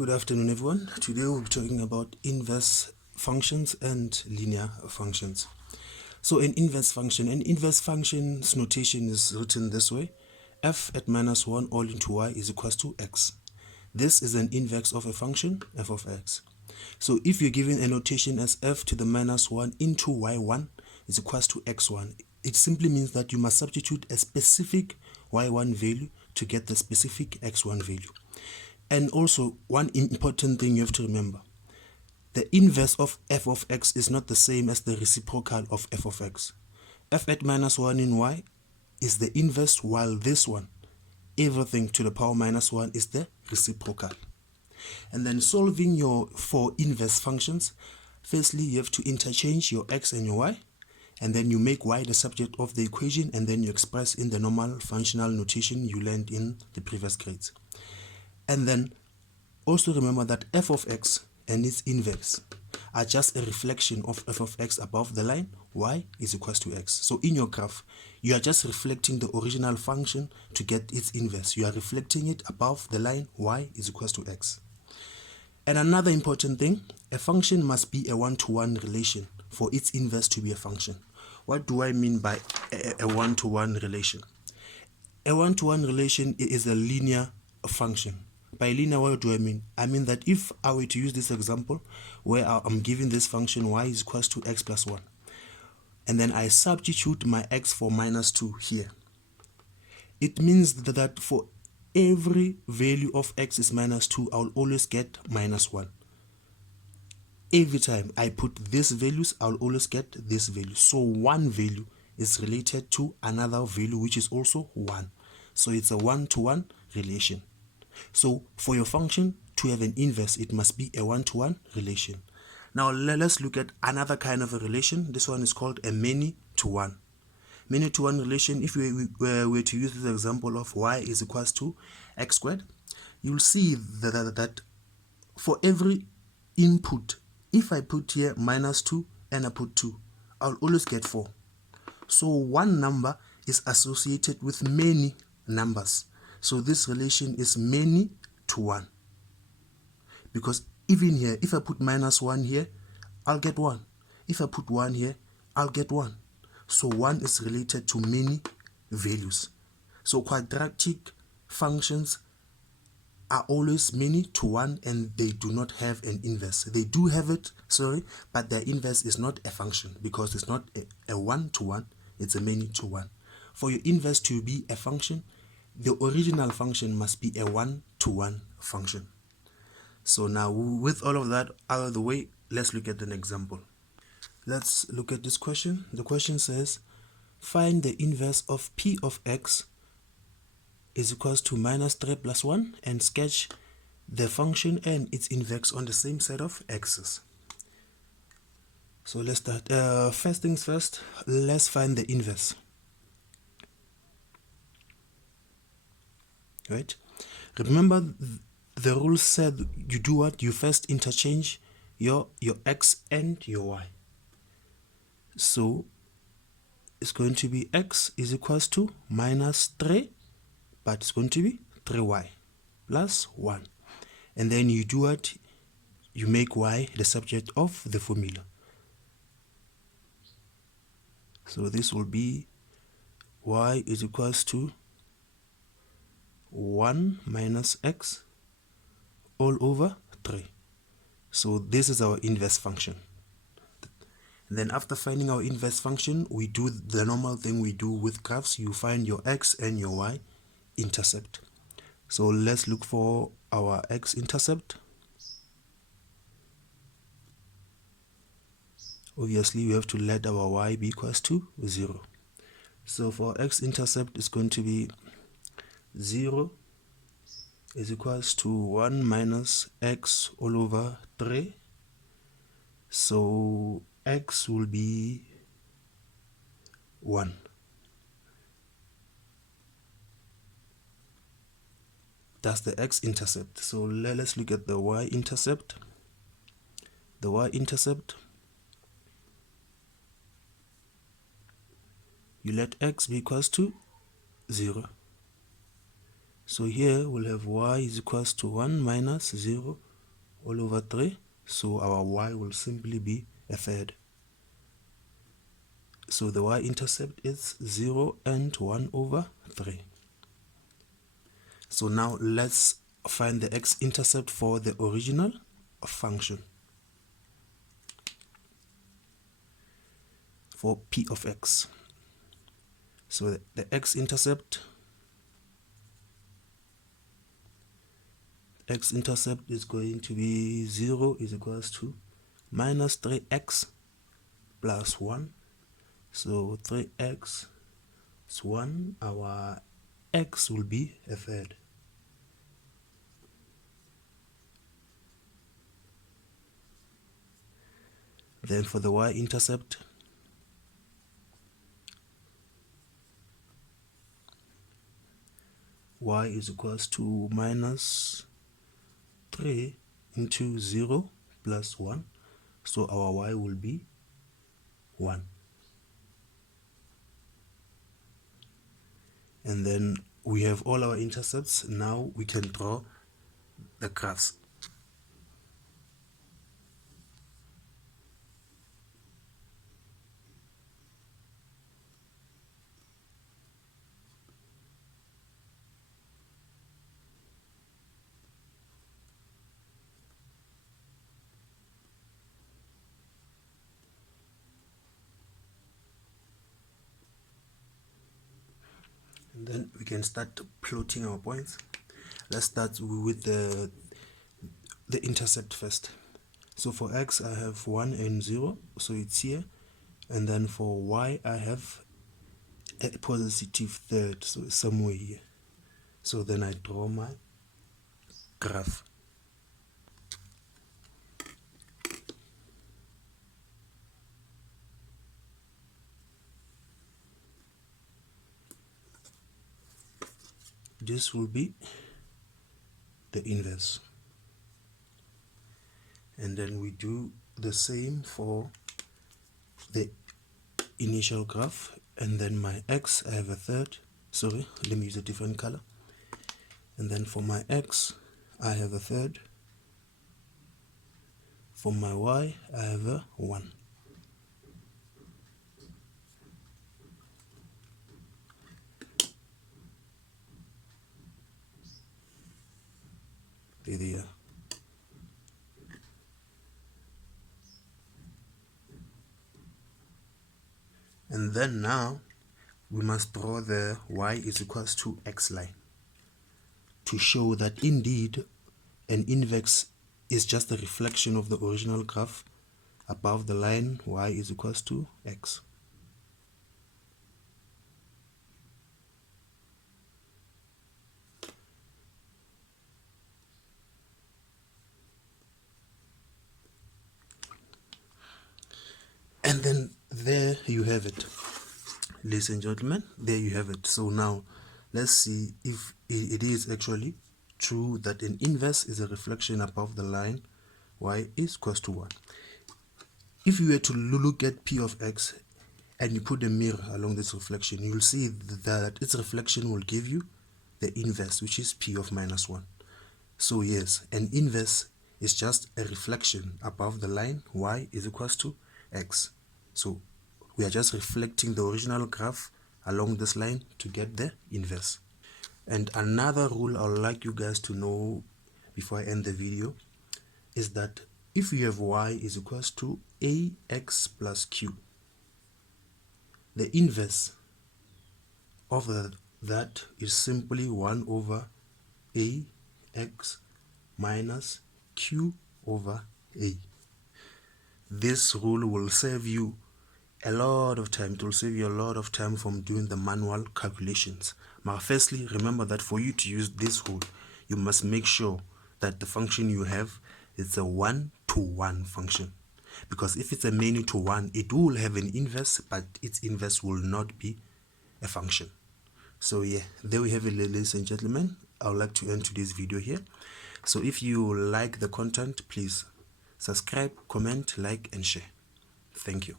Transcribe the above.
Good afternoon, everyone. Today we'll be talking about inverse functions and linear functions. So an inverse function's notation is written this way: f at minus 1 all into y is equals to x. This is an inverse of a function f of x. So if you're given a notation as f to the minus 1 into y1 is equals to x1, it simply means that you must substitute a specific y1 value to get the specific x1 value. And also, one important thing you have to remember: the inverse of f of x is not the same as the reciprocal of f of x. F at minus 1 in y is the inverse, while this one, everything to the power minus 1, is the reciprocal. And then solving for inverse functions, firstly you have to interchange your x and your y, and then you make y the subject of the equation, and then you express in the normal functional notation you learned in the previous grades. And then also remember that f of x and its inverse are just a reflection of f of x above the line y is equals to x. So in your graph, you are just reflecting the original function to get its inverse. You are reflecting it above the line y is equals to x. And another important thing, a function must be a one-to-one relation for its inverse to be a function. What do I mean by a one-to-one relation? A one-to-one relation is a linear function. By linear, what do I mean? I mean that if I were to use this example where I'm giving this function y is equals to x plus 1, and then I substitute my x for minus 2 here, it means that for every value of x is minus 2, I'll always get minus 1. Every time I put these values, I'll always get this value. So one value is related to another value, which is also 1. So it's a one-to-one relation. So for your function to have an inverse, it must be a one-to-one relation. Now let's look at another kind of a relation. This one is called a many-to-one. Many-to-one relation, if we were to use this example of y is equals to x squared, you'll see that for every input, if I put here minus 2 and I put 2, I'll always get 4. So one number is associated with many numbers. So this relation is many to 1. Because even here, if I put minus 1 here, I'll get 1. If I put 1 here, I'll get 1. So 1 is related to many values. So quadratic functions are always many to 1, and they do not have an inverse. They do have it, but their inverse is not a function because it's not a one-to-one, it's a many to 1. For your inverse to be a function, the original function must be a one-to-one function. So now with all of that out of the way, let's look at an example. Let's look at this question. The question says, find the inverse of p of x is equals to minus 3 plus 1 and sketch the function and its inverse on the same set of x's. So let's start. First things first, let's find the inverse. Right? Remember the rule said you do what? You first interchange your x and your y. So it's going to be x is equals to minus 3, but it's going to be 3y plus 1. And then you do what? You make y the subject of the formula. So this will be y is equals to 1 minus x all over 3. So this is our inverse function. And then after finding our inverse function, we do the normal thing we do with graphs. You find your x and your y intercept. So let's look for our x intercept. Obviously we have to let our y be equals to 0. So for x intercept, it's going to be 0 is equals to 1 minus x all over 3. So x will be 1. That's the x-intercept. So let's look at the y-intercept. The y-intercept, you let x be equals to 0. So here we'll have y is equals to 1 minus 0 all over 3. So our y will simply be a third. So the y-intercept is 0 and 1 over 3. So now let's find the x-intercept for the original function for p of x. So the x-intercept is going to be 0 is equals to minus 3x plus 1. So 3x is 1. Our x will be a third. Then for the y-intercept, y is equals to minus 3 into 0 plus 1. So our y will be 1. And then we have all our intercepts. Now we can draw the graphs. And then we can start plotting our points. Let's start with the intercept first. So for x I have 1 and 0, so it's here. And then for y I have a positive third, so it's somewhere here. So then I draw my graph. This will be the inverse. And then we do the same for the initial graph. And then my x, I have a third. Sorry, let me use a different color. And then for my x, I have a third. For my y, I have a 1. There they are. And then now we must draw the y is equals to x line to show that indeed an inverse is just a reflection of the original graph above the line y is equals to x. And then there you have it, ladies and gentlemen, there you have it. So now let's see if it is actually true that an inverse is a reflection above the line y is equals to 1. If you were to look at p of x and you put a mirror along this reflection, you will see that its reflection will give you the inverse, which is p of minus 1. So yes, an inverse is just a reflection above the line y is equals to x. So we are just reflecting the original graph along this line to get the inverse. And another rule I would like you guys to know before I end the video is that if you have y is equals to ax plus q, the inverse of that is simply 1 over ax minus q over a. This rule will save you a lot of time. It will save you a lot of time from doing the manual calculations. But firstly, remember that for you to use this rule, you must make sure that the function you have is a 1-to-1 function. Because if it's a many-to-1, it will have an inverse, but its inverse will not be a function. So yeah, there we have it, ladies and gentlemen. I would like to end today's video here. So if you like the content, please subscribe, comment, like, and share. Thank you.